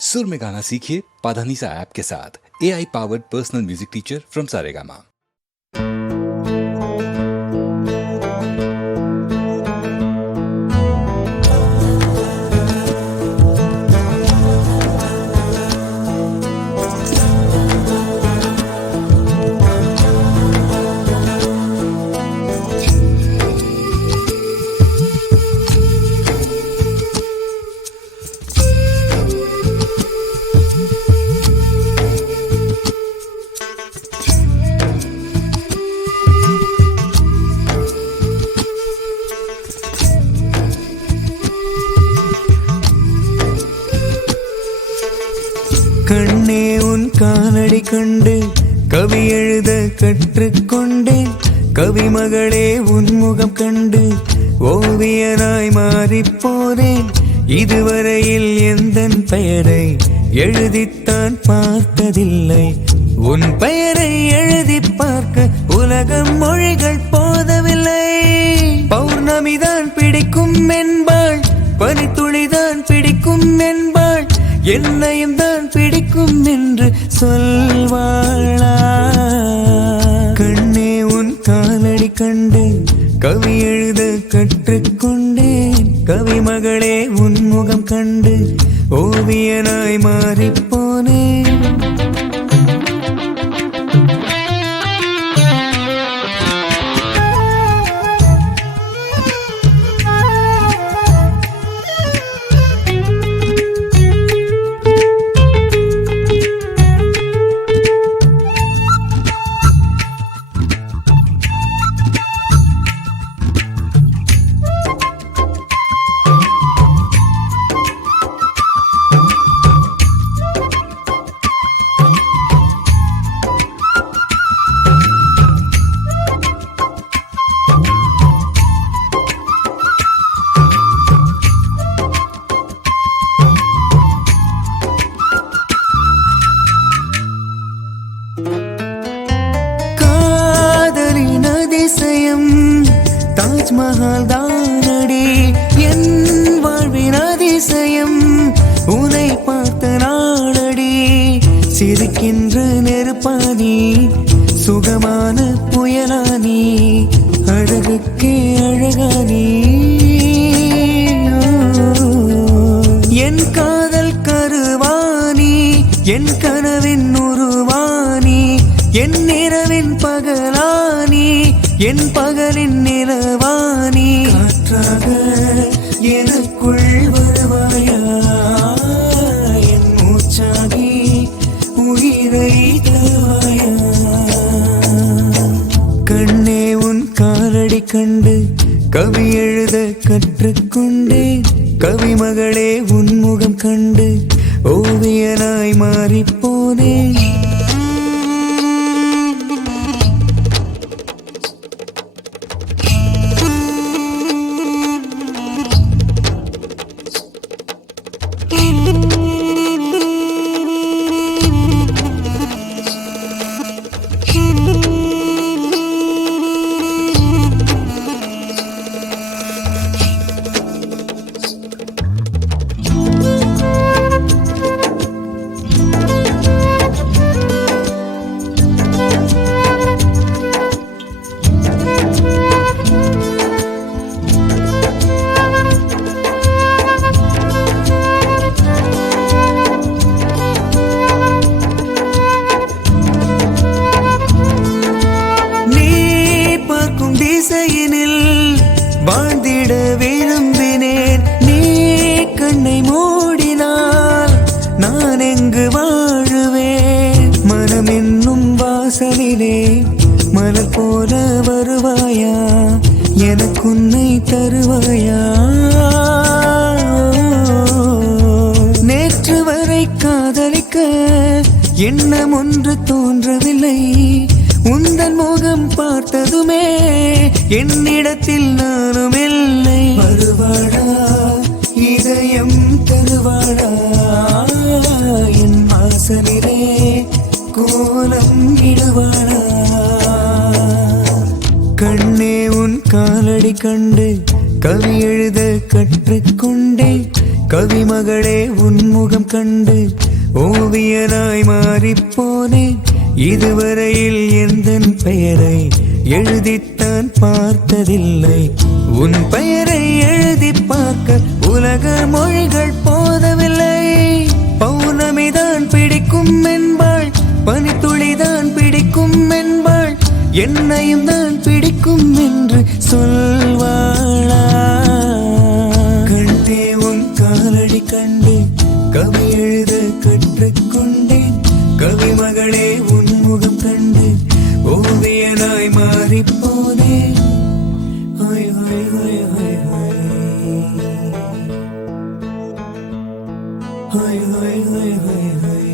सुर में गाना सीखिए पाधानीसा ऐप के साथ। AI powered personal music teacher from Saregama. கண்ணே உன் காலடி கண்டு கவி எழுத கற்றுக்கொண்டேன். கவிமகளே உன் முகம் கண்டு ஓவியனாய் மாறிப்போனேன். இதுவரையில் எந்தன் பெயரை எழுதித்தான் பார்த்ததில்லை. உன் பெயரை எழுதி பார்க்க உலகம் மொழிகள் போதவில்லை. பௌர்ணமிதான் பிடிக்கும் என்பாள், பனித்துளிதான் பிடிக்கும் என்பாள், என்னையும் தான் பிடிக்கும் என்று சொல்வாளா? கண்ணே உன் காலடி கண்டு கவி எழுத கற்றுக்கொண்டேன். கவிமகளே உன் முகம் கண்டு ஓவியனாய் மாறிப்போனேன். தாஜ்மஹால் தானடி என் வாழ்வின் அதிசயம், உன்னை பார்த்த நாளடி. சிரிக்கின்ற நெருப்பானி, சுகமான புயலானி, அழகுக்கே அழகானி. என் காதல் கருவானி, என் கனவின் உருவானி, என் இரவின் பகலானி, என் பகலின் நிலவானி. காற்றாக எனக்குள் வருவாயா, என் மூச்சாகி உயிரை தருவாயா? கண்ணே உன் காலடி கண்டு கவி எழுத கற்றுக்கொண்டேன். கவிமகளே உன் முகம் கண்டு ஓவியனாய் மாறிப்போனேன். வாழ்ந்திட விரும்பினேன். நீ கண்ணை மூடினால் நான் எங்கு வாழுவேன்? மனம் என்னும் வாசலிலே மலர் போல வருவாயா, எனக்குன்னை தருவாயா? நேற்று வரை காதலிக்க எண்ணம் ஒன்று தோன்றவில்லை. உந்தன் முகம் பார்த்ததுமே என்னிடத்தில் நானும் இல்லை. வருவாடா இதயம் தருவாடா, என் வாசலிலே கோலம் இடுவாடா? கண்ணே உன் காலடி கண்டு கவி எழுத கற்றுக்கொண்டேன். கவிமகளே உன்முகம் கண்டு ஓவியனாய் மாறிப்போனேன். இதுவரையில் எந்தன் பெயரை எழுதித்தான் பார்த்ததில்லை. உன் பெயரை எழுதி பார்க்க உலக மொழிகள் போதவில்லை. பௌர்ணமிதான் பிடிக்கும் என்பாள், பனித்துளிதான் பிடிக்கும் என்பாள், என்னையும் தான் பிடிக்கும் என்று சொல்வாளா? கண்டே உன் காலடி கண்டு கவி எழுத கற்றுக்கொண்டேன். கவிமகளே உன்முகம் கண்டு ஓவியனாய் மாறிப்போனேன். Hi hi hi hi hi hi hi hi hi hi.